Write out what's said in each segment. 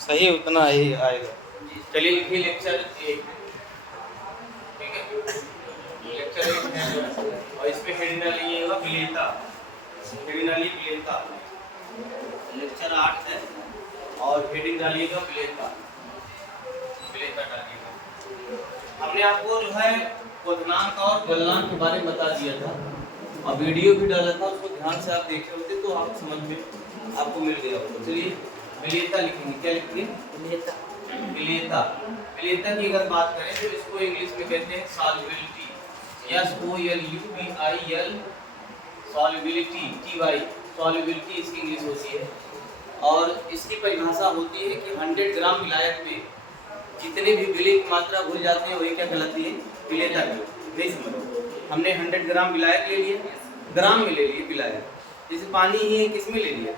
सही उतना ही आएगा। चलिए लिखिए लेक्चर 1, ठीक है। लेक्चर 1 है जो है, और इसमें हेडिंग डालिएगा विलेयता, हेडिंग डालिए विलेयता। लेक्चर 8 है और हेडिंग डालिएगा विलेयता, विलेयता डालिएगा। हमने आपको जो है क्वथनांक और गलनांक के बारे में बता दिया था और वीडियो भी डाला था, उसको ध्यान से आप देखे होते तो आप समझ में आपको मिल गया होगा। चलिए विलेयता लिखेंगे, क्या लिखेंगे? विलेयता। विलेयता, विलेयता की अगर बात करें तो इसको इंग्लिश में कहते हैं solubility, SOLUBIL, solubility, TY, solubility इसकी इंग्लिश होती है। और इसकी परिभाषा होती है कि 100 ग्राम विलायक में जितने भी विलेय की मात्रा भूल जाते हैं वही क्या कहलाती है? विलेयता कहलाती है। नहीं समझ, हमने 100 ग्राम विलायक ले लिए, ग्राम में ले लिए विलायक, जैसे पानी ही है, किस में ले लिया?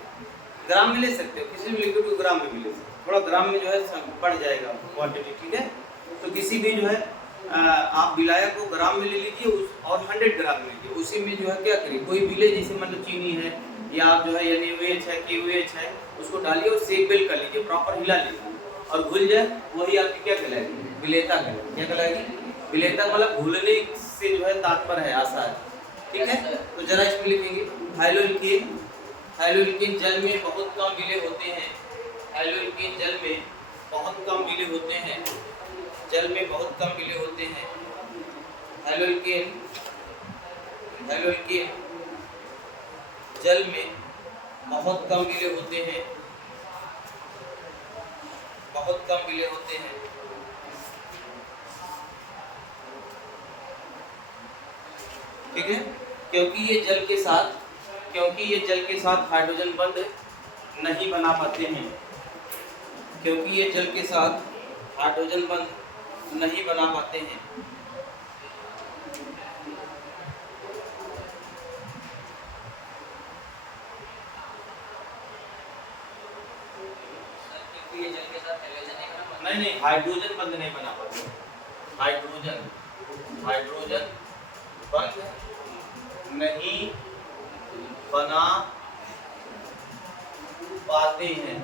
ग्राम में ले सकते हो, किसी भी लिक्विड को ग्राम में भी ले सकते हो, थोड़ा ग्राम में जो है बढ़ जाएगा क्वांटिटी, ठीक है। तो किसी भी जो है आप विलायक को ग्राम में ले लीजिए और 100 ग्राम में लीजिए, उसी में जो है क्या करिए, कोई विलेय जैसे मतलब चीनी है या आप जो है NaOH है, KOH है, उसको डालिए और शेक बेल कर लीजिए, प्रॉपर हिला लीजिए और घुल जाए, वही आपकी क्या कहलाएगी? विलेयता कहलाएगी। क्या कहलाएगी? विलेयता मतलब घुलने से जो है तात्पर्य है, आशा है, ठीक है। तो जरा इसमें लिखेंगे हाइलोएल्केन, हाइलोएल्केन जल में बहुत कम विलेय होते हैं, हाइलोएल्केन जल में बहुत कम विलेय होते हैं, जल में बहुत कम विलेय होते हैं। हाइलोएल्केन, हाइलोएल्केन जल में बहुत कम विलेय होते हैं, बहुत कम विलेय होते हैं। ठीक है, क्योंकि ये जल के साथ, क्योंकि ये जल के साथ हाइड्रोजन बंध नहीं बना पाते हैं, क्योंकि ये जल के साथ हाइड्रोजन बंध नहीं बना पाते हैं। नहीं, हाइड्रोजन बंध नहीं बना पाते, हाइड्रोजन, हाइड्रोजन बंध नहीं बना पाते हैं,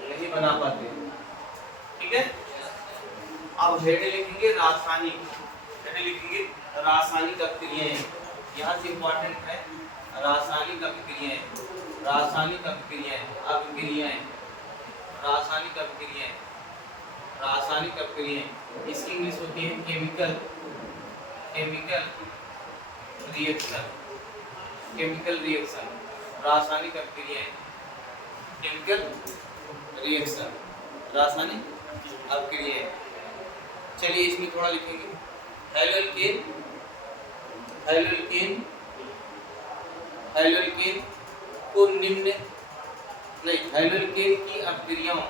नहीं बना पाते, ठीक है। अब हेड लिखेंगे रासायनिक, हेड लिखेंगे रासायनिक अभिक्रियाएं, यहाँ से इंपॉर्टेंट है रासायनिक अभिक्रियाएं, रासायनिक अभिक्रियाएं, अभिक्रियाएं, रासायनिक अभिक्रियाएं, रासायनिक अभिक्रियाएं, इसकी इंग्लिश होती है chemical, chemical reaction, chemical reaction, रासायनिक अभिक्रियाएं, केमिकल रिएक्शन, रासायनिक अभिक्रियाएं। चलिए इसमें थोड़ा लिखेंगे हाइलोएल्केन, हाइलोएल्केन, हाइलोएल्केन को निम्न, नहीं, हाइलोएल्केन की अभिक्रियाओं,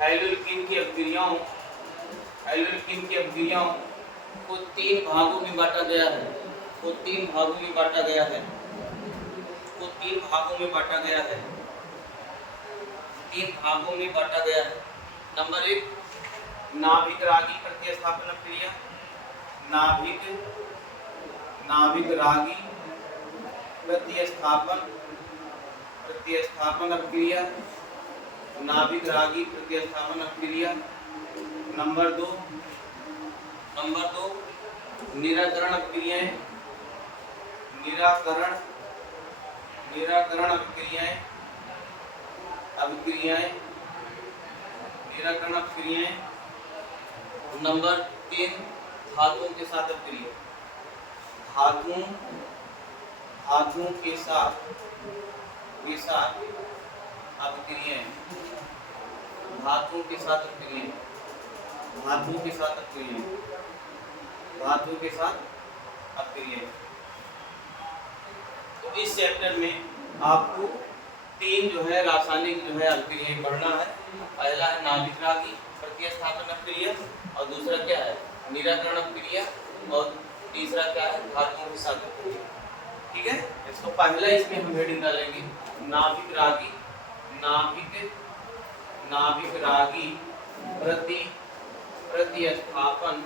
हाइलोएल्केन की अभिक्रियाओं, हाइलोएल्केन की अभिक्रियाओं को 3 भागों में बांटा गया है, को 3 भागों में बांटा गया है, को 3 भागों में बांटा गया है, 3 भागों में बांटा गया है। नंबर 1 नाभिक रागी प्रतिस्थापन अभिक्रिया, नाभिक, नाभिक रागी प्रतिस्थापन, प्रतिस्थापन अभिक्रिया, नाभिक रागी प्रतिस्थापन अभिक्रिया। नंबर 2, नंबर 2 निराकरण अभिक्रियाएं, निराकरण, निराकरण अभिक्रियाएं, अभिक्रियाएं, निराकरण अभिक्रियाएं। नंबर 3 धातुओं के साथ अभिक्रिया, धातुओं, धातुओं के साथ, के साथ अभिक्रियाएं, धातुओं के साथ अभिक्रियाएं, धातुओं के साथ अभिक्रियाएं, धातुओं के साथ अभिक्रियाएं। तो इस चैप्टर में आपको 3 जो है रासायनिक जो है अभिक्रियाएं पढ़ना है। पहला है नाभिक रागी प्रतिस्थापन अभिक्रिया और दूसरा क्या है? निराकरण अभिक्रिया और तीसरा क्या है? धातुओं के साथ अभिक्रिया, ठीक है। इसको पहला इसमें हम हेडिंग डालेंगे नाभिक रागी, नाभिक, नाभिक रागी प्रतिस्थापन,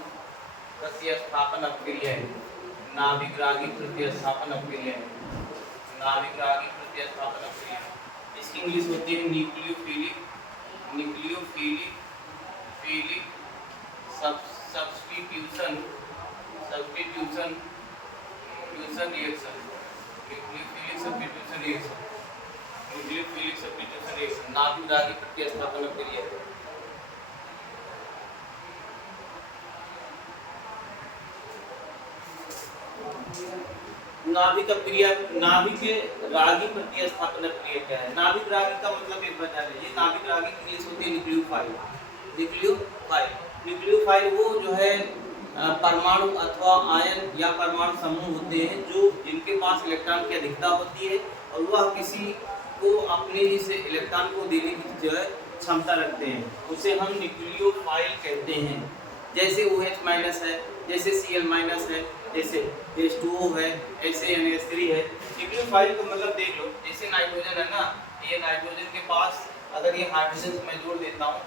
प्रतिस्थापन अभिक्रिया, नाभिक रागी प्रतिस्थापन अभिक्रिया, नाभिक रागी प्रतिस्थापन अभिक्रिया। इसकी इंग्लिश होती है nucleophilic, nucleophilic substitution reaction, nucleophilic substitution reaction नाभिक रागी प्रतिस्थापन क्रिया। नाभिक क्रिया, नाभिक रागी प्रतिस्थापन क्रिया क्या है? नाभिक रागी का मतलब एक बता लीजिए, नाभिक रागी की इंग्लिश होती है न्यूक्लियोफाइल। न्यूक्लियोफाइल वो जो है परमाणु अथवा आयन या परमाणु समूह होते हैं जो जिनके पास इलेक्ट्रॉन की अधिकता होती है और वह किसी को अपने इस इलेक्ट्रॉन को देने की जो है क्षमता रखते हैं, उसे हम न्यूक्लियोफाइल कहते हैं। जैसे OH माइनस है, जैसे Cl माइनस है, जैसे H2O है, ऐसे NH3 है। न्यूक्लियोफाइल का मतलब देख लो, जैसे नाइट्रोजन है ना, ये नाइट्रोजन के पास अगर ये हाइड्रोजन मैं जोड़ देता हूँ,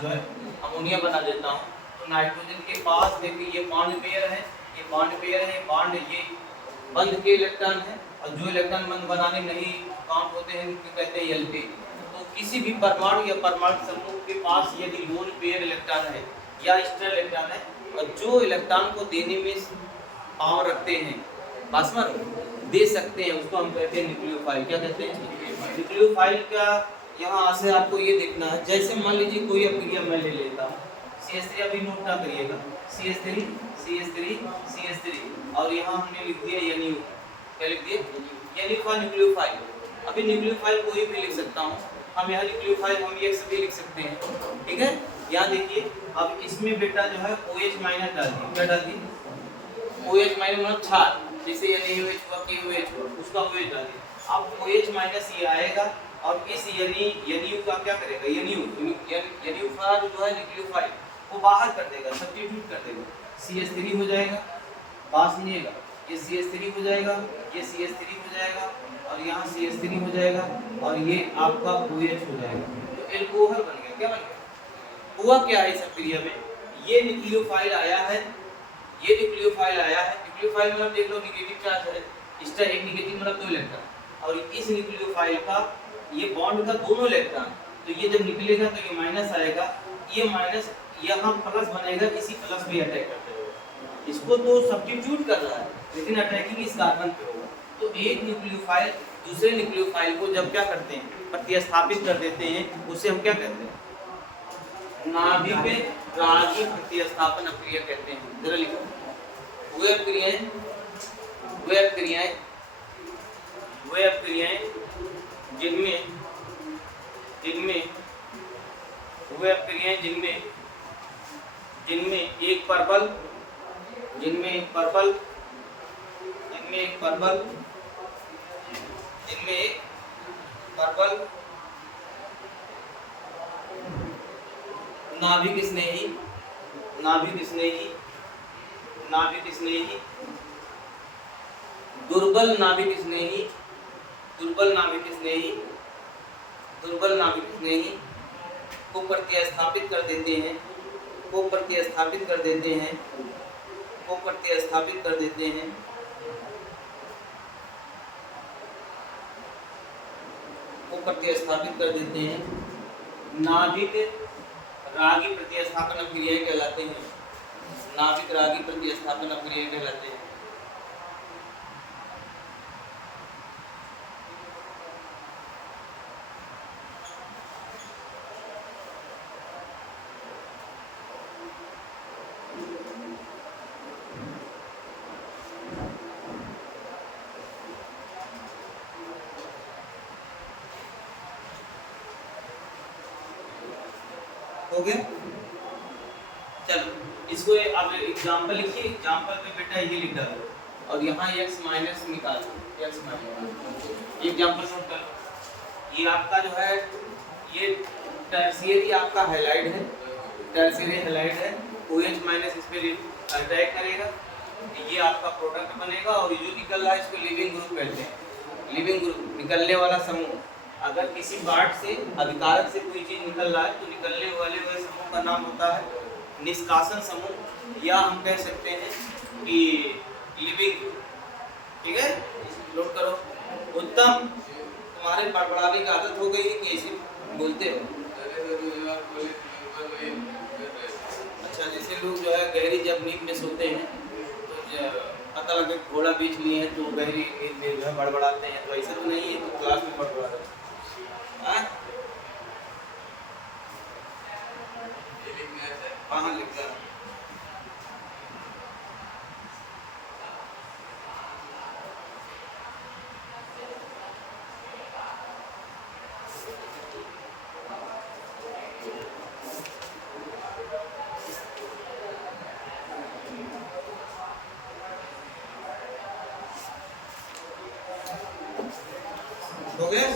जो है अमोनिया बना देता हूँ, तो नाइट्रोजन के पास देखिए ये बॉन्ड पेयर है, ये बॉन्ड पेयर है, बॉन्ड ये बंद के इलेक्ट्रॉन है और जो इलेक्ट्रॉन बंद बनाने नहीं काउंट होते हैं उनको कहते हैं एल्के। तो किसी भी परमाणु या परमाणु समूह के पास यदि लोन पेयर इलेक्ट्रॉन है या स्टेरल इलेक्ट्रॉन है और जो इलेक्ट्रॉन को देने में पावर रखते हैं, पासवर दे सकते हैं, उसको हम कहते हैं न्यूक्लियोफाइल। क्या कहते हैं? न्यूक्लियोफाइल का यहाँ से आपको ये देखना है, जैसे मान लीजिए कोई अक्रिया मैं ले लेता हूँ, CH3 अभी नोट ना करिएगा, CH3 और यहाँ हमने लिख दिया NU। क्या लिख दिया? NU for nucleophile. अभी न्यूक्लियोफाइल कोई भी लिख सकता हूँ, हम यहाँ न्यूक्लियोफाइल हम X भी लिख सकते हैं, ठीक है। यहाँ देखिए, अब इसमें बेटा जो है OH माइनस डाल दी। क्या डाल दी? OH माइनस मतलब क्षार, जैसे NaOH हुआ KOH हुआ, उसका OH डाल दी। अब OH माइनस ये आएगा और इस NU का क्या करेगा? NU का जो है न्यूक्लियोफाइल वो बाहर कर देगा, सब्स्टिट्यूट कर देगा, CH3 हो जाएगा, पास सुनिएगा, ये CH3 हो जाएगा, ये CH3 हो जाएगा और यहाँ CH3 हो जाएगा और ये आपका OH हो जाएगा, तो एल्कोहल बन गया। क्या बन गया? हुआ क्या है इस प्रक्रिया में? ये न्यूक्लियोफाइल आया है, ये न्यूक्लियोफाइल आया है। न्यूक्लियोफाइल मतलब देख लो नेगेटिव चार्ज है, इसका एक नेगेटिव मतलब 2 इलेक्ट्रॉन और इस न्यूक्लियोफाइल का ये बॉन्ड का दोनों इलेक्ट्रॉन, तो ये जब निकलेगा तो ये माइनस आएगा, ये माइनस यहाँ प्लस बनेगा, इसी प्लस पे अटैक करता है, इसको तो सब्स्टिट्यूट कर रहा है लेकिन अटैकिंग इस कार्बन पे होगा। तो एक न्यूक्लियोफाइल दूसरे न्यूक्लियोफाइल को जब क्या करते हैं? प्रतिस्थापित कर देते हैं, उसे हम क्या कहते हैं? नाभिक रागी प्रतिस्थापन क्रिया कहते हैं। जरा लिखो, वे क्रियाएं जिनमें एक परबल नाभिक स्नेही दुर्बल नाभिक स्नेही को प्रतिस्थापित कर देते हैं, नाभिक रागी प्रतिस्थापन क्रिया कहलाते हैं। हो गया? चलो इसको अब एग्जांपल लिखिए, एग्जांपल पे बेटा ये लिख डालो और यहाँ x माइनस निकालो, एग्जांपल नोट करो। ये आपका जो है ये टर्शियरी आपका हैलाइड है, OH माइनस इस पे अटैक करेगा, ये आपका प्रोडक्ट बनेगा और ये जो निकल रहा है इसको लिविंग ग्रुप कहते हैं। लिविंग ग्रुप निकलने वाला समूह, अगर किसी बाढ़ से अभिकारक से कोई चीज निकल रहा है तो निकलने वाले समूह का नाम होता है निष्कासन समूह, या हम कह सकते हैं कि लिविंग। ठीक है, नोट करो। उत्तम, तुम्हारे बड़बड़ाने की आदत हो गई है कि ऐसे बोलते हो। अच्छा, जैसे लोग जो है गहरी जब नींद में सोते हैं तो पता लगे घोड़ा बेच लिए हैं तो गहरी नींद में जो है बड़बड़ाते हैं, तो ऐसा तो नहीं है तो क्लास में बड़बड़ा रहे हैं? हाँ हाँ लिखता है। हो गया?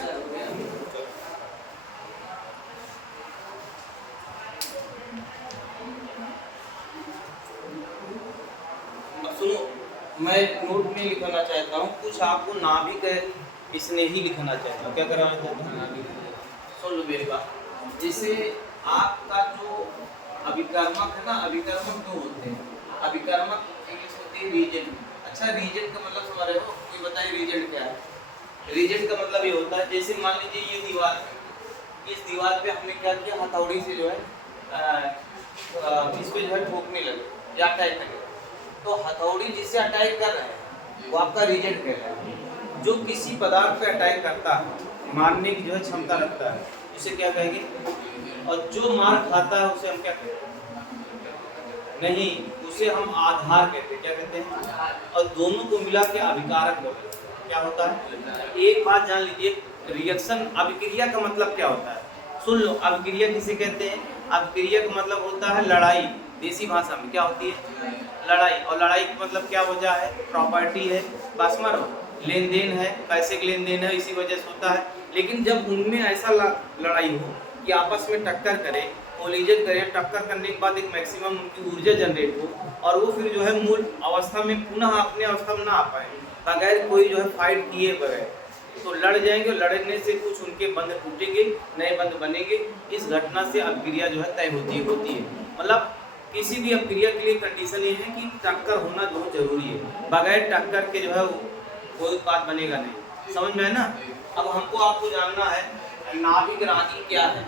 अब सुनो, मैं नोट में लिखना चाहता हूँ कुछ आपको नाभिक इसने ही लिखना चाहता हूँ। क्या कराना चाहता हूँ? सुन लो मेरी बात। जैसे आपका जो अभिकर्मक है ना, अभिकर्मक दो होते हैं। अभिकर्मक इंग्लिश होती है रीजन। अच्छा, रीजन का मतलब समझ रहे हो? कोई बताए रीजन क्या है? रीजन का मतलब ये होता है, जैसे मान लीजिए ये दीवार है, इस दीवार पे हमने क्या किया, हथौड़ी से जो है इस पे जो है ठोकने लगे या अटैक लगे, तो हथौड़ी जिससे अटैक कर रहे हैं वो आपका रीजन कहलाता है। जो किसी पदार्थ पे अटैक करता है, मारने की जो है क्षमता रखता है, उसे क्या कहेंगे? और जो मार खाता है उसे हम क्या कहते हैं? नहीं, उसे हम आधार कहते हैं। क्या कहते हैं? और दोनों को मिला के अभिकारक बोलते हैं। क्या होता है? एक बात जान लीजिए, रिएक्शन अभिक्रिया का मतलब क्या होता है? सुन लो, अभिक्रिया किसे कहते हैं? अभिक्रिया का मतलब होता है लड़ाई। देसी भाषा में क्या होती है? लड़ाई। और लड़ाई का मतलब क्या वजह है? प्रॉपर्टी है, बासमर लेन देन है, पैसे के लेन देन है, इसी वजह से होता है। लेकिन जब उनमें ऐसा लड़ाई हो कि आपस में टक्कर करे, कोलिजन करे, टक्कर करने के बाद एक मैक्सिमम उनकी ऊर्जा जनरेट हो और वो फिर जो है मूल अवस्था में पुनः अपने अवस्था में ना आ पाए, बगैर कोई जो है फाइट किए बगैर, तो लड़ जाएंगे। लड़ने से कुछ उनके बंध टूटेंगे, नए बंध बनेंगे। इस घटना से अभिक्रिया जो है तय होती है। मतलब किसी भी अभिक्रिया के लिए कंडीशन ये है कि टक्कर होना बहुत जरूरी है। बगैर टक्कर के जो है कोई उत्पाद बनेगा नहीं। समझ में है ना? अब हमको आपको जानना है नाभिक रागी क्या है,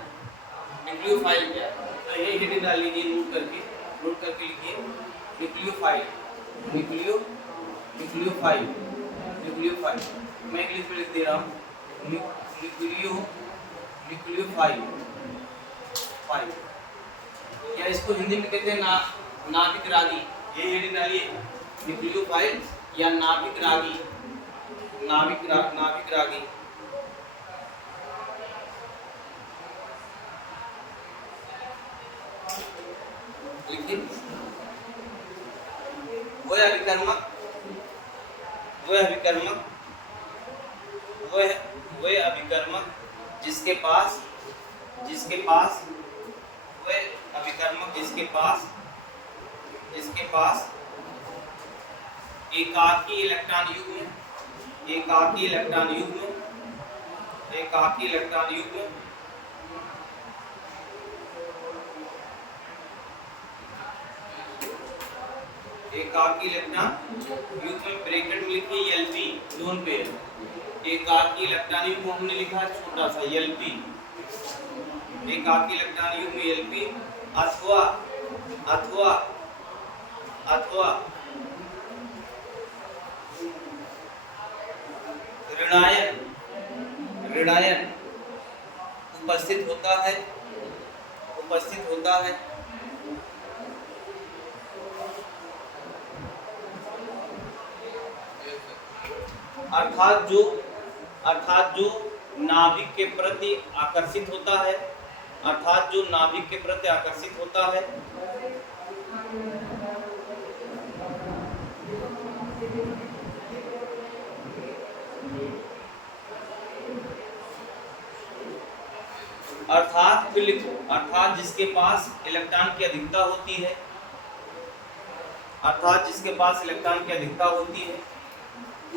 न्यूक्लियोफाइल क्या है। तो ये हेडिंग डाल लीजिए, नोट करके लिखिए न्यूक्लियोफाइल। न्यूक्लियोफाइल मैं इंग्लिश में लिख दे रहा हूँ, न्यूक्लियोफाइल। या इसको हिंदी में कहते हैं नाभिक रागी। ये हेडिंग डालिए, न्यूक्लियोफाइल या नाभिक रागी। नाभिक रागी लिखिए। वह अभिकर्मक जिसके पास एकाकी इलेक्ट्रॉन युग्म ब्रैकेट में लिखिए Lp, लोन पे एकाकी इलेक्ट्रॉन युग्म हमने लिखा है छोटा सा Lp, एकाकी इलेक्ट्रॉन युग्म Lp अथवा ऋणायन उपस्थित होता है। अर्थात जो नाभिक के प्रति आकर्षित होता है, अर्थात जिसके पास इलेक्ट्रॉन की अधिकता होती है,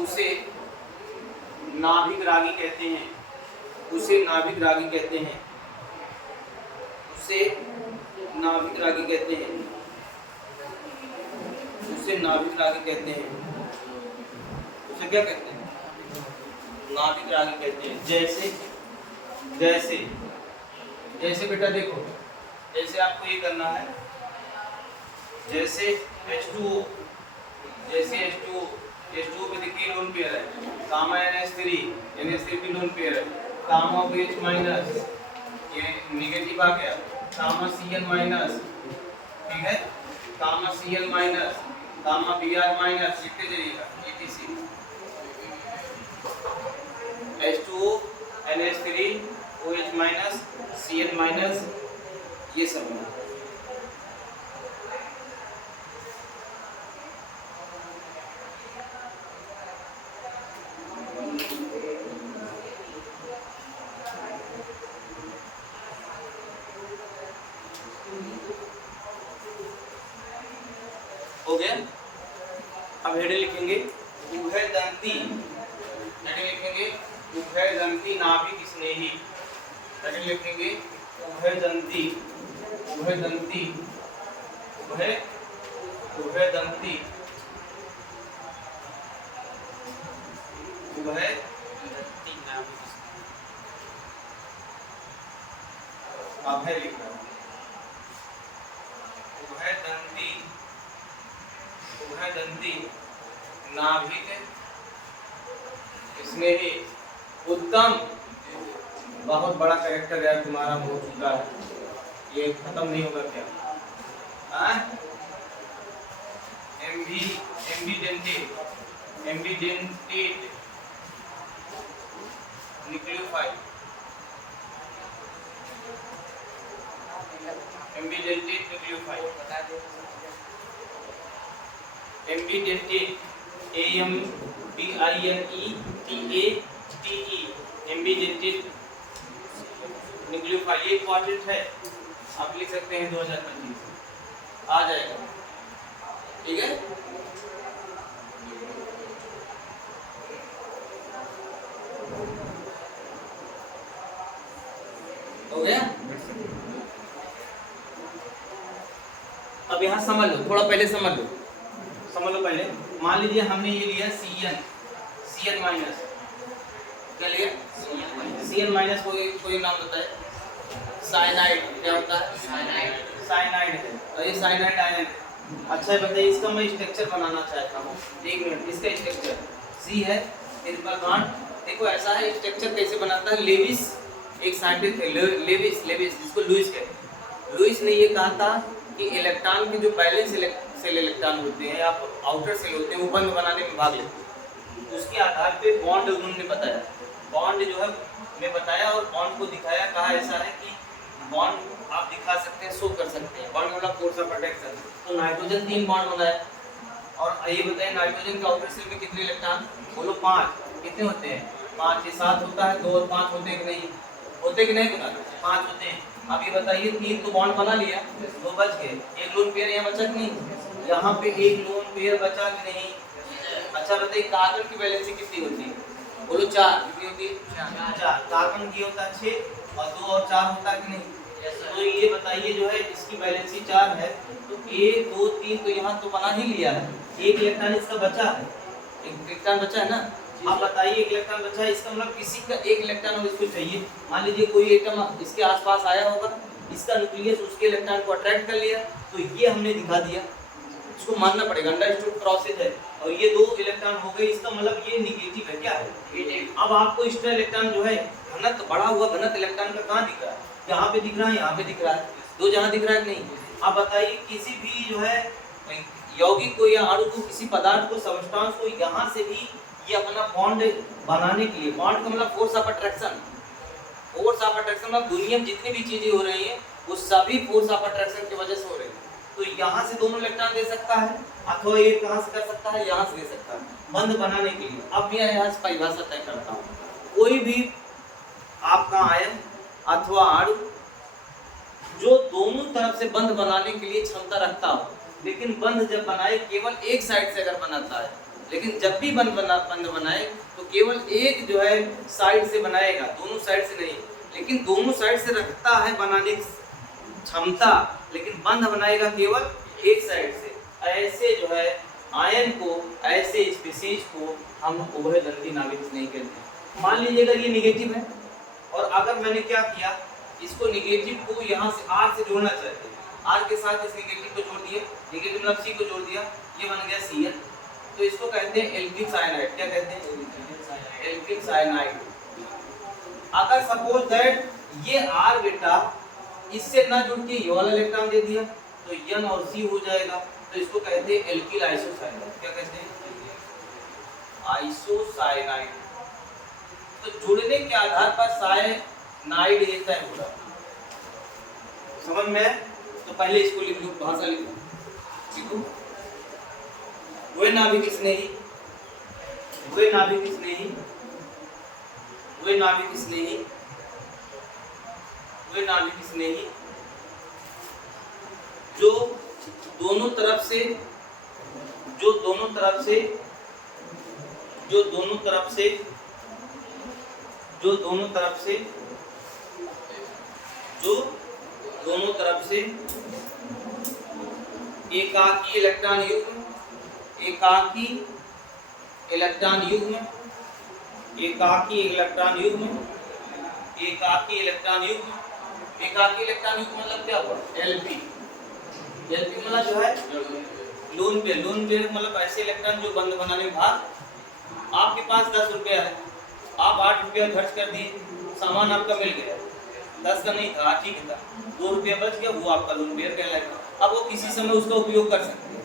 उसे नाभिक रागी कहते हैं। उसे क्या कहते हैं? नाभिक रागी कहते हैं। जैसे बेटा देखो, जैसे आपको ये करना है, जैसे H2O, जैसे H2O पे देखिए लोन पेयर है, गामा NH3 भी लोन पेयर है, गामा OH माइनस, ये नेगेटिव आ गया, गामा Cl माइनस, ठीक है, gamma Cl minus, gamma Br minus, लिखते जाइएगा etc, H2O NH3 OH minus Cl minus, ये सब है। हो गया। अब हेडे लिखेंगे उभयदंती, हेडे लिखेंगे उभयदंती नाभिक स्नेही, हेडे लिखेंगे उभयदंती, उभयदंती, उभयदंती, अभय लिखना, उभयदंती, उभयदंती नाभिक स्नेही। उत्तम, बहुत बड़ा कैरेक्टर यार तुम्हारा हो चुका है, ये खत्म नहीं होगा क्या? Ambidentate nucleophile, ambidentate nucleophile, ambidentate AMBINETATE, ambidentate nucleophile, ये इंपॉर्टेंट है, आप लिख सकते हैं 2025 आ जाएगा, ठीक है। हो गया। अब यहाँ समझ लो, थोड़ा पहले समझ लो पहले। मान लीजिए हमने ये लिया Cn माइनस, क्या लिया? Cn माइनस, कोई नाम बताए? साइनाइड, क्या होता है? साइनाइड है, और ये साइनाइड आयन। अच्छा बताइए, इसका मैं स्ट्रक्चर बनाना चाहता हूँ, एक मिनट। इसका स्ट्रक्चर C है, इस पर गांठ, देखो ऐसा है। स्ट्रक्चर कैसे बनाता है? लेविस एक साइंटिस्ट है, लेविस, जिसको लुईस कहते हैं। लुईस ने ये कहा था कि इलेक्ट्रॉन के जो बैलेंस सेल इलेक्ट्रॉन होते हैं या आउटर सेल होते हैं, वो बंद बनाने में भाग लेते हैं। उसके आधार पे बॉन्ड उन्होंने बताया, बॉन्ड जो है मैं बताया और बॉन्ड को दिखाया। कहा ऐसा है कि बॉन्ड आप दिखा सकते हैं, शो कर सकते हैं। बॉन्ड वाला फोर्स ऑफ प्रोटेक्शन। तो नाइट्रोजन 3 बॉन्ड बनाया, और ये बताइए नाइट्रोजन के आउटर सेल में कितने इलेक्ट्रॉन? बोलो 5। कितने होते हैं? 5। ये 7 होता है, 2 और 5 होते हैं कि नहीं? होते कि नहीं? 5 होते हैं। अब ये बताइए, 3 तो बॉन्ड बना लिया, 2 बच गए, एक लोन पेयर यहाँ बचा कि नहीं? यहाँ पे एक लोन पेयर बचा कि नहीं? अच्छा बताइए, कार्बन की वैलेंसी कितनी होती है? बोलो 4। कितनी होती है? 4। कार्बन की होता है 6, और 2 और 4 होता है कि नहीं? तो ये बताइए जो है इसकी वैलेंसी 4 है, तो 1 2 3 तो यहाँ तो बना ही लिया है, एक इलेक्ट्रॉन इसका बचा है, एक इलेक्ट्रॉन बचा है ना। आप बताइए, एक इलेक्ट्रॉन बचा है, इसका मतलब किसी का एक इलेक्ट्रॉन इसको चाहिए। मान लीजिए कोई एटम इसके आसपास आया होगा, इसका न्यूक्लियस उसके इलेक्ट्रॉन को अट्रैक्ट कर लिया, तो ये हमने दिखा दिया। इसको मानना पड़ेगा, अंडरस्टूड प्रोसेस है। और ये 2 इलेक्ट्रॉन हो गए, इसका मतलब ये नेगेटिव है, क्या है? अब आपको एक्स्ट्रा इलेक्ट्रॉन जो है घनत्व बढ़ा हुआ घनत्व इलेक्ट्रॉन का कहाँ दिख रहा है? यहाँ पे दिख रहा है, यहाँ पे दिख रहा है, 2 जगह दिख रहा है कि नहीं? आप बताइए, किसी भी जो है यौगिक को या अणु को, किसी पदार्थ को, सब्सटेंस को यहाँ से भी ये अपना बॉन्ड बनाने के लिए, बॉन्ड का मतलब force of attraction, force of attraction मतलब दुनिया में जितनी भी चीजें हो रही हैं वो सभी फोर्स ऑफ अट्रैक्शन की वजह से हो रही है। तो यहाँ से दोनों इलेक्ट्रॉन दे सकता है, अथवा ये कहाँ से कर सकता है? यहाँ से दे सकता है, बंद बनाने के लिए। अब मैं यहाँ से परिभाषा तय करता हूँ, कोई भी आपका आयन अथवा अणु जो दोनों तरफ से बंद बनाने के लिए क्षमता रखता हो, लेकिन बंद जब बनाए केवल एक साइड से अगर बनाता है, लेकिन जब भी बंद बनाए तो केवल एक जो है साइड से बनाएगा, दोनों साइड से नहीं। लेकिन दोनों साइड से रखता है बनाने की क्षमता, लेकिन बंद बनाएगा केवल एक साइड से। ऐसे जो है आयन को, ऐसे स्पीशीज को हम उभयदंती नाभिक नहीं कहते हैं। मान लीजिए अगर ये नेगेटिव है, और अगर मैंने क्या किया, इसको निगेटिव को यहाँ से R से जोड़ना चाहते हैं, R के साथ इस निगेटिव को जोड़ दिए, निगेटिव मतलब C को जोड़ दिया, ये बन गया Cl। तो इसको कहते हैं एल्किल साइनाइड। क्या कहते हैं? Alkyl cyanide. अगर सपोज दैट ये R बेटा इससे ना जुड़ के ये वाला इलेक्ट्रॉन दे दिया तो N और C हो जाएगा, तो इसको कहते हैं एल्किल आइसोसाइनाइड। क्या कहते हैं? आइसोसाइनाइड। तो जुड़ने के आधार पर साइनाइड ये तय हो रहा। समझ में? तो पहले इसको लिख लो, भाषा लिखो, लिखो। वे नाभिक स्नेही, वे नाभिक स्नेही, वे नाभिक स्नेही, वे नाभिक स्नेही जो दोनों तरफ से, जो दोनों तरफ से, जो दोनों तरफ से, जो दोनों तरफ से, जो दोनों तरफ से एकाकी इलेक्ट्रॉन युग्म, एकाकी इलेक्ट्रॉन युग्म, एकाकी इलेक्ट्रॉन युग्म, एकाकी इलेक्ट्रॉन युग्म, एकाकी इलेक्ट्रॉन युग्म मतलब क्या हुआ? एलपी। एलपी मतलब जो है लोन पेयर। लोन पेयर मतलब ऐसे इलेक्ट्रॉन जो बंद बनाने में भाग, आपके पास 10 रुपया है, आप 8 रुपया खर्च कर दिए, सामान आपका मिल गया, 10 का नहीं था, ठीक था, 2 रुपया बच गया, वो आपका लोन पेयर कहलाएगा। अब वो किसी समय उसका उपयोग कर सकते हैं,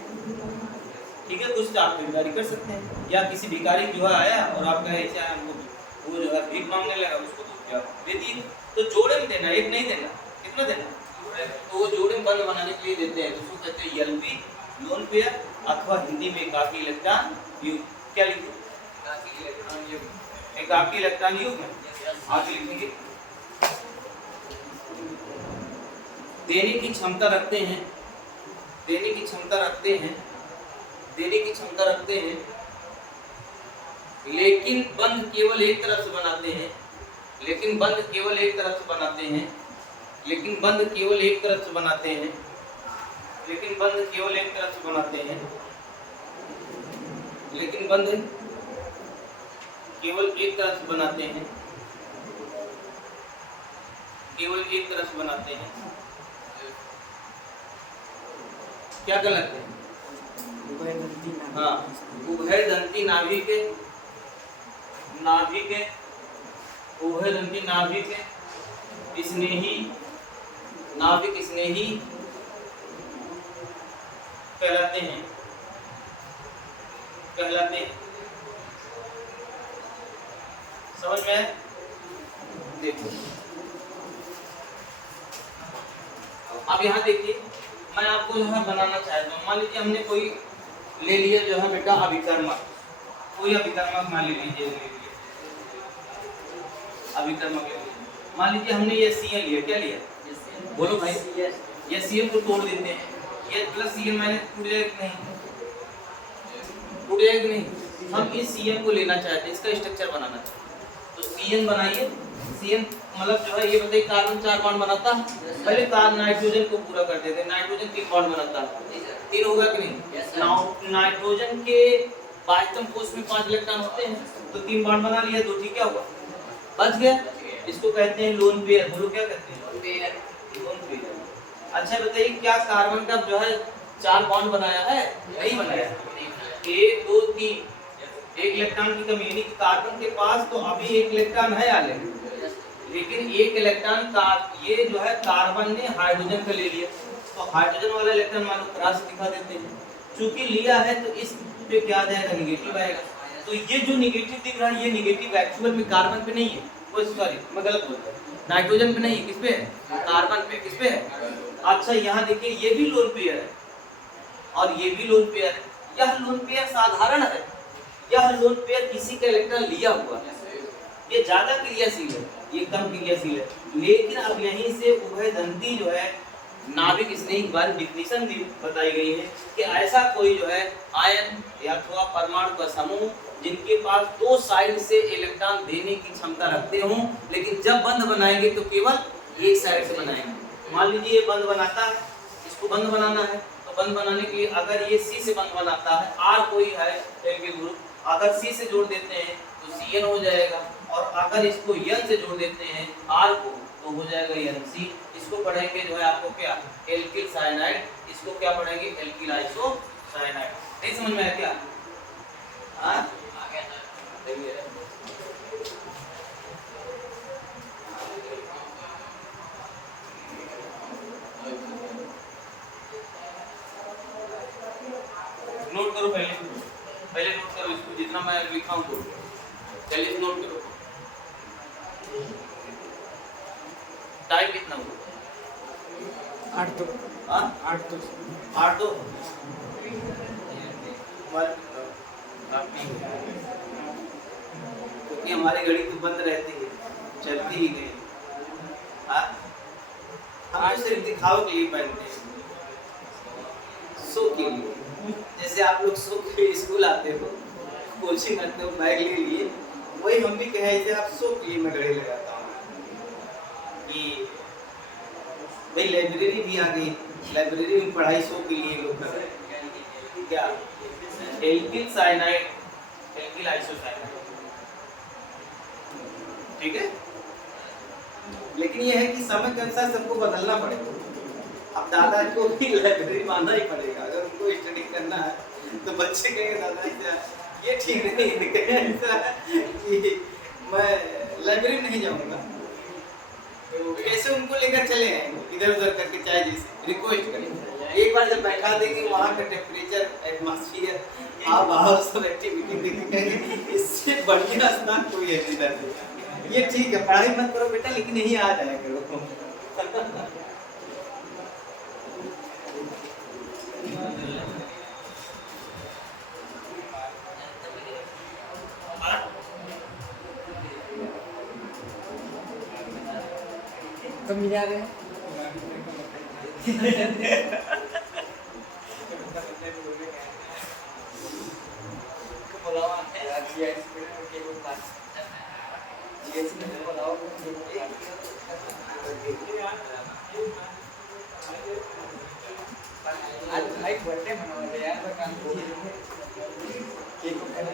ठीक है, कुछ आप खरीदारी कर सकते हैं, या किसी भिखारी जो है आया और आपका ऐसा हमको वो जो है भीख मांगने लगा, उसको तो दे दिए। तो जोड़े में देना, एक नहीं देना, कितना देना? तो वो जोड़े में बंद बनाने के लिए देते हैं, उसको कहते हैं एलपी, लोन पेयर, अथवा हिंदी में एकाकी इलेक्ट्रॉन युग्म। क्या लिखें? एकाकी इलेक्ट्रॉन युग्म। आगे लिखेंगे देने की क्षमता रखते हैं, देने की क्षमता रखते हैं, देने की क्षमता रखते हैं, लेकिन बंद केवल एक तरफ से बनाते हैं, लेकिन बंद केवल एक तरफ से बनाते हैं, लेकिन बंद केवल एक तरफ से बनाते हैं, लेकिन बंद केवल एक तरफ से बनाते हैं, लेकिन बंद केवल एक तरफ से बनाते हैं, केवल एक तरफ से बनाते हैं। क्या गलत है? हाँ, उभयदंती नाभिक, नाभिक, उभयदंती नाभिक स्नेही, नाभिक स्नेही कहलाते हैं, कहलाते हैं। समझ में? देखो अब यहाँ देखिए, मैं आपको जो है बनाना चाहता हूँ। मान लीजिए हमने कोई ले लिया जो है बेटा अभिकर्मक, कोई अभिकर्मक मान लीजिए, अभिकर्मक ले लीजिए। मान लीजिए हमने ये Cl लिया, क्या लिया? बोलो भाई, ये Cl को तोड़ देते हैं, ये प्लस Cl माइनस टूट जाएगा कि नहीं? टूट जाएगा कि नहीं? हम इस Cl को लेना चाहते हैं, इसका स्ट्रक्चर बनाना चाहते हैं, तो Cn बनाइए। Cn मतलब जो है ये बताइए कार्बन 4 बॉन्ड बनाता है, पहले नाइट्रोजन को पूरा कर देते हैं, नाइट्रोजन 3 बॉन्ड बनाता है, 3 होगा कि नहीं? नाइट्रोजन के वास्तव कोश में 5 इलेक्ट्रॉन होते हैं, तो 3 बॉन्ड बना लिया, 2 ठीक क्या हुआ? बच गया। इसको कहते हैं लोन पेयर। बोलो क्या कहते हैं? Lone pair, lone pair. अच्छा बताइए, क्या कार्बन का जो है 4 बॉन्ड बनाया है? नहीं बनाया। 1 2 3 एक इलेक्ट्रॉन की कमी, यानी कि कार्बन के पास तो अभी 1 इलेक्ट्रॉन है ऑलरेडी, लेकिन 1 इलेक्ट्रॉन का ये जो है कार्बन ने हाइड्रोजन का ले लिया, तो हाइड्रोजन वाला इलेक्ट्रॉन मान लो क्रॉस दिखा देते हैं, चूंकि लिया है तो इस पे क्या जाएगा? नेगेटिव आएगा। तो ये जो नेगेटिव दिख रहा है, ये नेगेटिव एक्चुअल में कार्बन पे नहीं है, वो सॉरी मैं गलत बोल रहा हूँ, नाइट्रोजन पे नहीं है, किस पे है? कार्बन पे। किस पे है? अच्छा यहाँ देखिए, ये भी लोन पेयर है और ये भी लोन पेयर है। यह लोन पेयर साधारण है, यह लोन पेयर किसी का इलेक्ट्रॉन लिया हुआ है, ये ज्यादा क्रियाशील है, ये कम क्रियाशील है। लेकिन अब यहीं से उभयदंती जो है नाभिक स्नेही के बारे में डिफिनेशन बताई गई है कि ऐसा कोई जो है आयन या अथवा परमाणु का समूह जिनके पास 2 साइड से इलेक्ट्रॉन देने की क्षमता रखते हों, लेकिन जब बंद बनाएंगे तो केवल एक साइड से बनाएंगे। मान लीजिए ये बंद बनाता है, इसको बंद बनाना है, तो बंद बनाने के लिए अगर ये C से बंद बनाता है, R कोई है एल्किल ग्रुप, अगर C से जोड़ देते हैं तो Cn हो जाएगा, और अगर इसको N से जोड़ देते हैं R को, तो हो जाएगा NC। इसको पढ़ेंगे जो है आपको क्या, एल्किल साइनाइड, इसको क्या पढ़ेंगे, एल्किल आइसोसाइनाइड। नहीं समझ में आया क्या? हाँ नोट करो, पहले नोट करो इसको, जितना मैं लिखा हूँ पहले नोट करो। टाइम कितना हुआ? 8 तो हाँ 8 तो 8 2 क्योंकि हमारी घड़ी तो बंद रहती है, चलती ही नहीं। हाँ हम तो सिर्फ दिखाओ के लिए पहनते हैं, शो के लिए। जैसे आप लोग शो के लिए स्कूल आते हो, कोचिंग करते हो, बैग ले लिए, वही हम भी कहे थे आप शो के लिए मैं घड़ी लगाता हूँ कि भाई लाइब्रेरी भी आ गई, लाइब्रेरी में पढ़ाई शो के लिए लोग कर रहे हैं। क्या एल्किल साइनाइड, एल्किल आइसोसाइनाइड, ठीक है। लेकिन यह है कि समय के अनुसार सबको बदलना पड़ेगा। अब दादा को भी लाइब्रेरी में आना ही पड़ेगा, अगर उनको स्टडी करना है तो बच्चे कहेंगे दादा ये ठीक नहीं है कि मैं लाइब्रेरी नहीं जाऊंगा, तो कैसे उनको लेकर चले हैं इधर उधर करके, चाहे जैसे रिक्वेस्ट करें। एक बार जब बैठा देंगे वहाँ का टेम्परेचर, एटमॉस्फेयर, आप बाहर सब एक्टिविटी देखेंगे, इससे बढ़िया स्थान कोई है नहीं। ये ठीक है, पढ़ाई मत करो बेटा, लेकिन यही आ जाया करो। कब मिला रहे आज भाई बर्थडे मनाओगे यार, मैं काम केक को खाना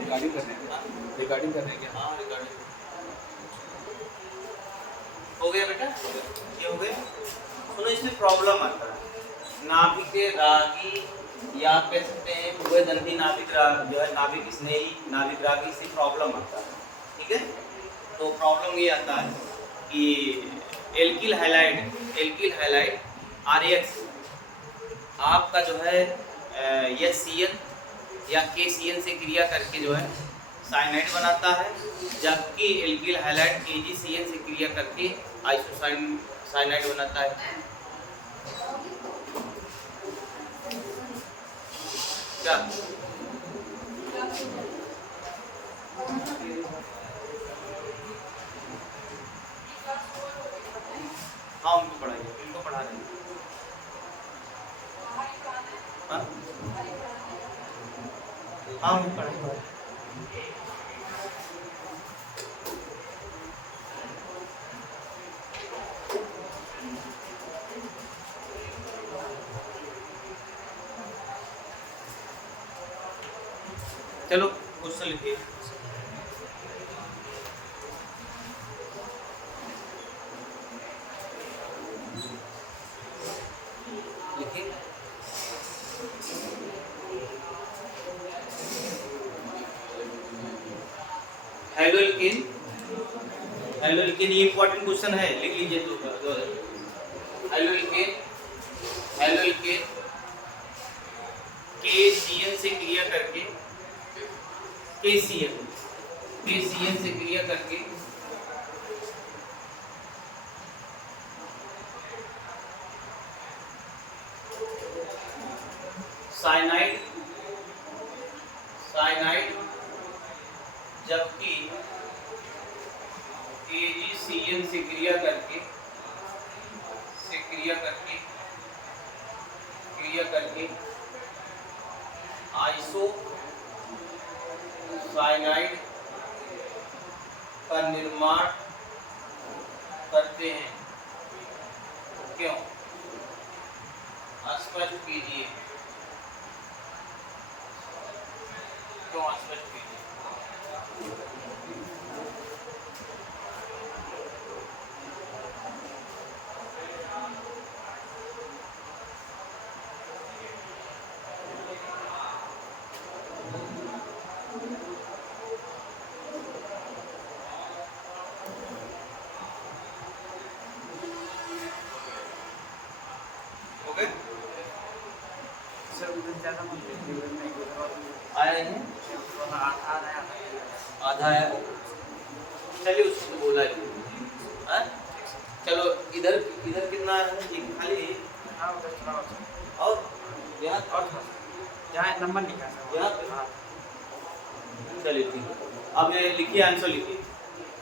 रिकॉर्डिंग कर रहे हैं, रिकॉर्डिंग कर रहे हैं क्या? हाँ रिकॉर्डिंग हो गया बेटा, ये हो गया। सुनो इसमें प्रॉब्लम आता है, नाभिक रागी, या आप कह सकते हैं पूरे दंती नाभिक राग जो है, नाभिक स्नेही, नाभिक रागी से प्रॉब्लम आता है, ठीक है। तो प्रॉब्लम ये आता है कि alkyl halide, alkyl halide RX आपका जो है HCl या KCl से क्रिया करके जो है साइनाइड बनाता है, जबकि एल्किल हैलाइड AgCl से क्रिया करके आइसोसाइनाइड बनाता है। क्या हाँ उनको पढ़ाइए, उनको पढ़ा रहे हैं। हाँ हाँ उनको पढ़ाइए। चलो क्वेश्चन लिखिए। लिखिए हेलोल्केन, हेलोल्केन ये इंपॉर्टेंट क्वेश्चन है, लिख लीजिए। तो हेलोल्केन, हेलोल्केन KCl से क्रिया करके, KCl से क्रिया करके साइनाइड, साइनाइड, जबकि AgCl से क्रिया करके, आइसो साइनाइड का निर्माण करते हैं। क्यों? स्पष्ट कीजिए। हूँ और स्पष्ट कीजिए। ओके, सर उधर ज़्यादा मत देखिए, नहीं आया नहीं है? आधा आया, चलिए उसको तो बोला ही। हाँ? चलो इधर इधर कितना है? ये खाली है। हाँ उधर थोड़ा और यहाँ और थोड़ा जहाँ नंबर लिखा है सर यहाँ पे? हाँ चलिए ठीक है। अब ये लिखिए, आंसर लिखिए।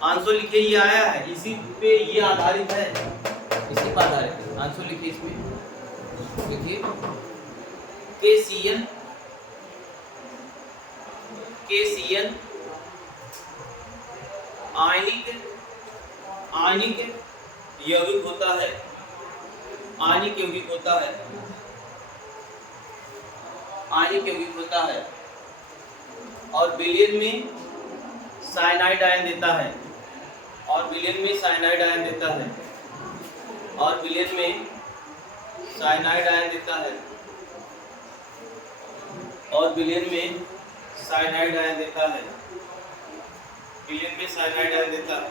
आंसर लिखिए, ये आया है, इसी पे ये आधारित है, इसी पर आधारित है। आंसर लिखिए, इसमें लिखिए केसीएन आयनिक यौगिक होता है, आयनिक यौगिक होता है, आयनिक यौगिक होता है और विलयन में साइनाइड आयन देता है, और विलयन में साइनाइड आयन देता है, और विलयन में साइनाइड आयन देता है, और विलयन में साइनाइड आयन देता है, विलयन में साइनाइड आयन देता है।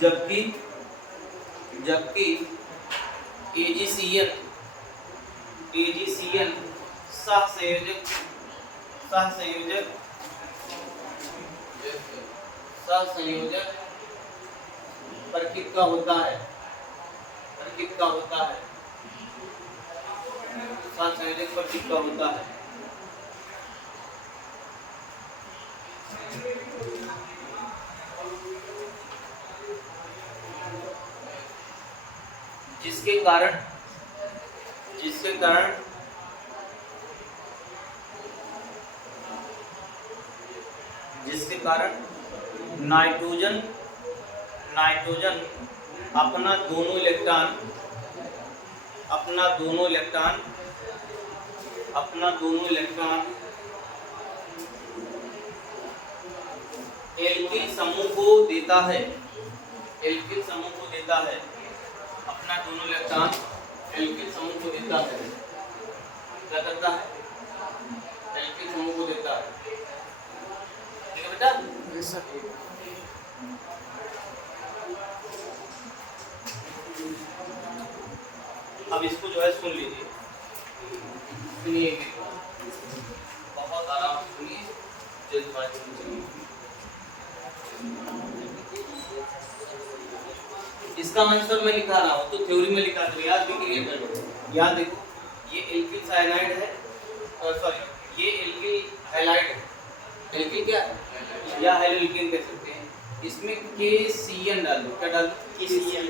जबकि AgCN सहसंयोजक प्रकृति का होता है, सहसंयोजक प्रकृति का होता है। जिसके कारण नाइट्रोजन अपना दोनों इलेक्ट्रॉन एल्किल समूह को देता है, अपना दोनों इलेक्ट्रॉन एल्किल समूह को देता है। क्या करता है? एल्किल समूह को देता है। ठीक है बेटा? यस सर अब इसको जो है सुन लीजिए, सुनिए, बहुत आराम से सुनिए, जल्दबाजी में सुनिए। इसका आंसर मैं लिखा रहा हूँ तो थ्योरी में लिखा, तो याद भी क्लियर कर लो। याद देखो, ये एल्किल साइनाइड है, सॉरी ये एल्किल हैलाइड है। एल्किल क्या है? या हैलोएल्केन कह सकते हैं। इसमें KCN डालो। क्या डालो? KCN।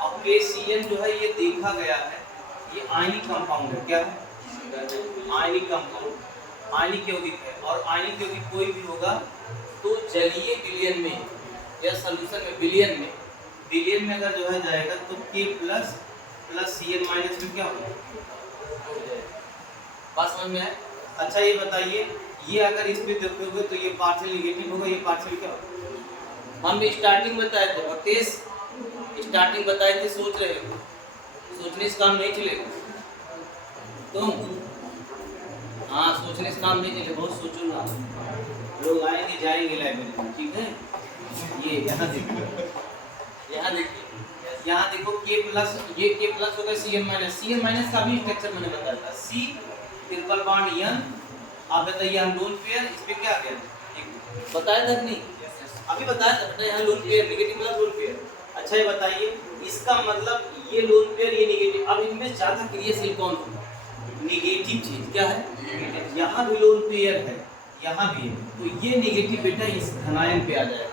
अब KCN जो है ये देखा गया है, ये आयनिक कंपाउंड है। क्या है? आयनिक कंपाउंड, आयनिक यौगिक है। और आयनिक यौगिक कोई भी होगा तो जलीय विलयन में या सॉल्यूशन में, विलयन में अगर जो है जाएगा तो K प्लस Cn माइनस में क्या होगा? बात समझ में आए? अच्छा ये बताइए, ये अगर इस पे देखोगे तो ये पार्शियल नेगेटिव होगा, ये पार्शियल क्या होगा? हम स्टार्टिंग बताए थे, और तेज स्टार्टिंग बताए थे, सोच रहे हो, सोचने से काम नहीं चलेगा। तुम हाँ, सोचने से काम नहीं चलेगा, बहुत सोचो ना। लोग आएंगे जाएंगे लाइब्रेरी में, ठीक है? ये यहाँ देखिए, यहाँ देखो K प्लस, ये K प्लस होगा Cn माइनस का भी स्ट्रक्चर मैंने बताया था। C triple bond N। आप बताइए, हम लोन पेयर, इस पे क्या आ गया? बताया था नहीं? अभी बताया था बेटा, यहाँ lone pair negative plus lone pair. अच्छा ये बताइए, इसका मतलब ये लोन पेयर, ये नेगेटिव। अब इनमें ज्यादा क्रियाशील कौन होगा? नेगेटिव चीज। क्या है? यहाँ भी लोन पेयर है, यहाँ भी है, तो ये नेगेटिव बेटा इस धनायन पे आ जाएगा,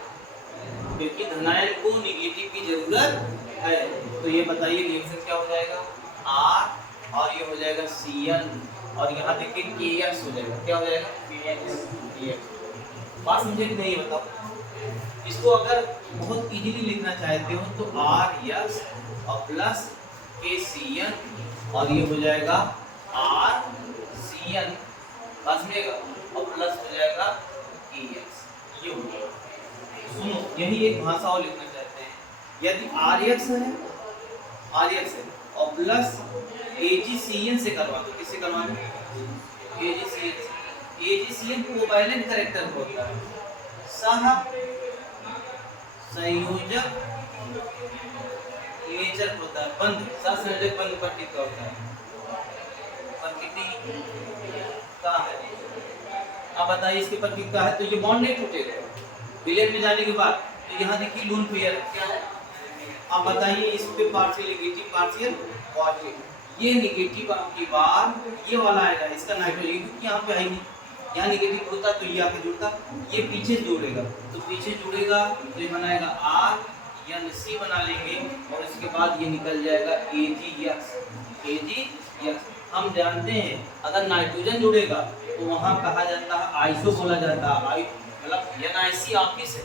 क्योंकि धनायन को नेगेटिव की जरूरत है। तो ये बताइए रिएक्शन क्या हो जाएगा? R, और ये हो जाएगा Cn, और यहाँ देखिए KX हो जाएगा। क्या हो जाएगा? KX। बात समझे कि नहीं बताओ? इसको अगर बहुत इजीली लिखना चाहते हो तो RS और प्लस KCN, और ये हो जाएगा RCN। बात समझेगा? प्लस हो जाएगा EX। ये हो गया। सुनो, यही एक भाषा और लिखना चाहते हैं। यदि RX है, RX है और प्लस AgCN से करवा दो। किससे करवा दो? AgCN से। AgCN कोवैलेंट कैरेक्टर होता है, सह संयोजक नेचर होता है, बंध, सह संयोजक बंध प्रकृति का होता है, प्रकृति का है। अब बताइए इसकी प्रकृति का है तो ये बॉन्ड नहीं टूटेगा विलेन में जाने के बाद। तो यहाँ देखिए लोन पेयर क्या है। अब बताइए इस पे पार्शियल नेगेटिव पार्शियल पॉजिटिव, ये नेगेटिव आपकी बार ये वाला आएगा, इसका नाइट्रोजन क्योंकि यहाँ पे है नहीं, यहाँ नेगेटिव होता तो ये आके जुड़ता, ये पीछे जुड़ेगा तो पीछे जुड़ेगा तो ये बनाएगा RNC बना लेंगे और इसके बाद ये निकल जाएगा AgX। AgX हम जानते हैं अगर नाइट्रोजन जुड़ेगा तो वहाँ कहा जाता है आइसो बोला जाता है, मतलब NIC ऑफिस है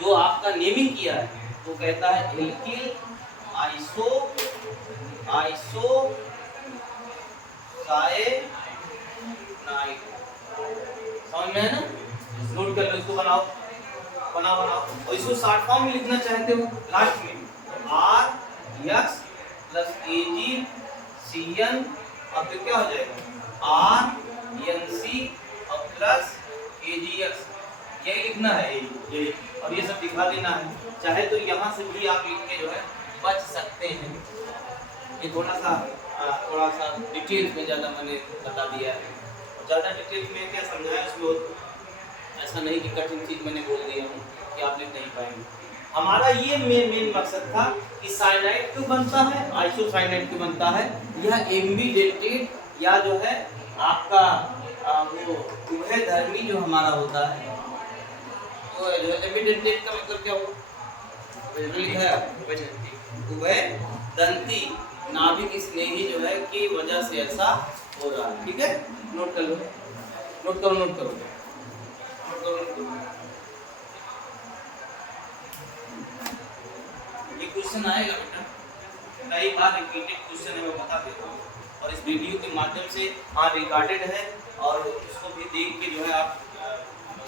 जो आपका नेमिंग किया है वो कहता है एल्किल आइसो साइनाइड। समझ में है ना? नोट कर लो, इसको बनाओ और इसको शॉर्ट फॉर्म में लिखना चाहते हो लास्ट में RX प्लस AgCN और फिर क्या हो जाएगा RNC और प्लस AgX। यही लिखना है, यही और ये सब दिखा देना है। चाहे तो यहाँ से भी आप लिख के जो है बच सकते हैं। ये थोड़ा सा डिटेल्स में ज़्यादा मैंने बता दिया है। ज़्यादा डिटेल्स में क्या समझाया उसमें, ऐसा नहीं कि कठिन चीज़ मैंने बोल दिया हूँ कि आप लिख नहीं पाएंगे। हमारा ये मेन मकसद था कि साइनाइड क्यों बनता है, आइसोसाइनाइड क्यों बनता है। यह एम्बिडेंटेड या जो है आपका वो उभयधर्मी जो हमारा होता है, तो एम्बिडेंटेड का मतलब क्या हुआ, लिखा है उभयदंती नाभिक स्नेही जो है की वजह से ऐसा हो रहा है। ठीक है, नोट कर लो, नोट करो। ये क्वेश्चन आएगा बेटा, कई बार रिपीटेड क्वेश्चन है, मैं बता देता हूँ और इस वीडियो के माध्यम से रिकॉर्डेड है और उसको भी देख के जो है आप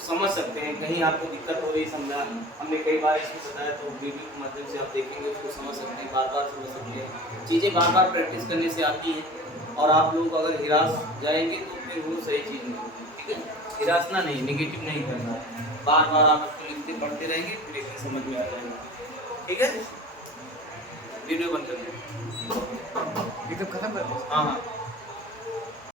समझ सकते हैं। कहीं आपको दिक्कत हो रही समझा, हमने कई बार इसको बताया तो वीडियो के माध्यम से आप देखेंगे उसको समझ सकते हैं, बार समझ सकते हैं। चीज़ें बार प्रैक्टिस करने से आती हैं और आप लोग अगर हिरास जाएंगे तो फिर वो सही चीज़ नहीं होगी। ठीक है, हिरासना नहीं, नेगेटिव नहीं करना, बार आप उसको लिखते पढ़ते रहेंगे फिर एक समझ में आ जाएगा। ठीक है, वीडियो बंद कर दो, खत्म कर दो। हाँ।